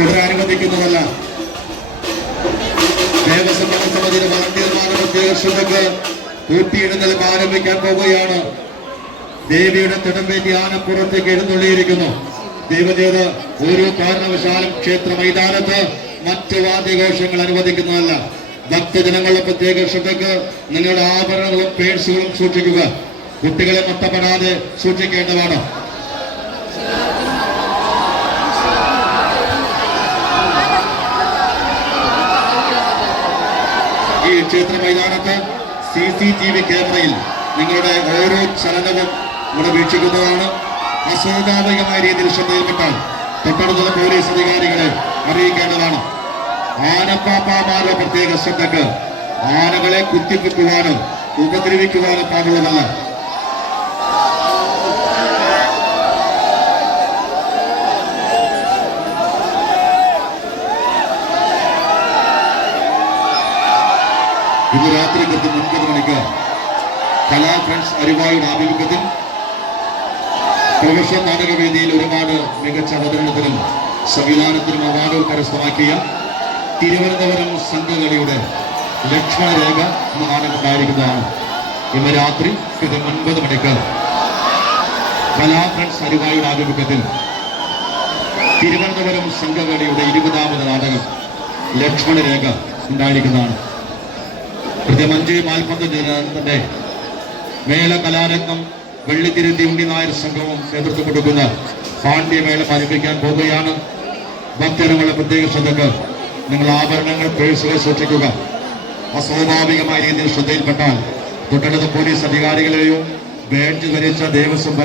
തുടരാനുവദിക്കുന്നതല്ല. ദേവസ്വം സമിതിയുടെ വാർത്തീയமான പ്രത്യേക ശ്രദ്ധക്ക് കൂട്ടിയിടുന്നതിൽ ആരംഭിക്കാൻ പോവുകയാണ്. ദേവിയുടെ തിടമ്പേറ്റി ആനപ്പുറത്തേക്ക് എഴുന്നള്ളിയിരിക്കുന്നു. ദേവദേവ ഓരോ കാരണവശാലും ക്ഷേത്ര മൈതാനത്ത് മറ്റ് വാദ്യഘോഷങ്ങൾ അനുവദിക്കുന്നതല്ല. ഭക്തജനങ്ങളുടെ പ്രത്യേക ശ്രദ്ധക്ക് നിങ്ങളുടെ ആഭരണങ്ങളും പേഴ്സുകളും സൂക്ഷിക്കുക. കുട്ടികളെ നഷ്ടപ്പെടാതെ സൂക്ഷിക്കേണ്ടതാണ്. ഈ ക്ഷേത്ര മൈതാനത്ത് CCTV ക്യാമറയിൽ നിങ്ങളുടെ ഓരോ ചലനവും ഇവിടെ വീക്ഷിക്കുന്നതാണ്. അസ്വാഭാവികമായ രീതിയിൽ ശ്രദ്ധയിൽപ്പെട്ടാൽ തൊട്ടടുത്തുള്ള പോലീസ് അധികാരികളെ അറിയിക്കേണ്ടതാണ്. ആനപ്പാപ്പാമാരുടെ പ്രത്യേക ശ്രദ്ധക്ക് ആനകളെ കുത്തിപ്പിക്കുവാനോ ഉപദ്രവിക്കുവാനോ പാടുള്ളതല്ല. ഇന്ന് രാത്രി 9 മണിക്ക് കലാ ഫ്രണ്ട്സ് അരിവായുടെ ആഭിമുഖ്യത്തിൽ പ്രൊഫഷണൽ നാടകവേദിയിൽ ഒരുപാട് മികച്ച അവതരണത്തിനും സംവിധാനത്തിനും അവാർഡുകൾ കരസ്ഥമാക്കിയ തിരുവനന്തപുരം സംഘകളിയുടെ ലക്ഷ്മണരേഖ എന്ന നാടകം ഉണ്ടായിരിക്കുന്നതാണ്. ഇന്ന് രാത്രി 9 മണിക്ക് കലാ ഫ്രണ്ട്സ് അരിവായുടെ ആഭിമുഖ്യത്തിൽ തിരുവനന്തപുരം സംഘകളിയുടെ 20ാമത് നാടകം ലക്ഷ്മണരേഖ ഉണ്ടായിരിക്കുന്നതാണ്. മഞ്ചി മാൽപ്പന്ത ജനത്തിന്റെ മേള കലാരംഗം വെള്ളിത്തിരുത്തി ഉണ്ണിനായർ സംഘവും നേതൃത്വം കൊടുക്കുന്ന പാണ്ഡ്യമേള ആരംഭിക്കാൻ പോവുകയാണ്. ഭക്തജനങ്ങളുടെ പ്രത്യേക ശ്രദ്ധക്ക് നിങ്ങൾ ആഭരണങ്ങൾ പേഴ്സുകൾ സൂക്ഷിക്കുക. അസ്വാഭാവികമായ രീതിയിൽ ശ്രദ്ധയിൽപ്പെട്ടാൽ തൊട്ടടുത്ത പോലീസ് അധികാരികളെയോ ബാഡ്ജ് ധരിച്ച ദേവസ്വം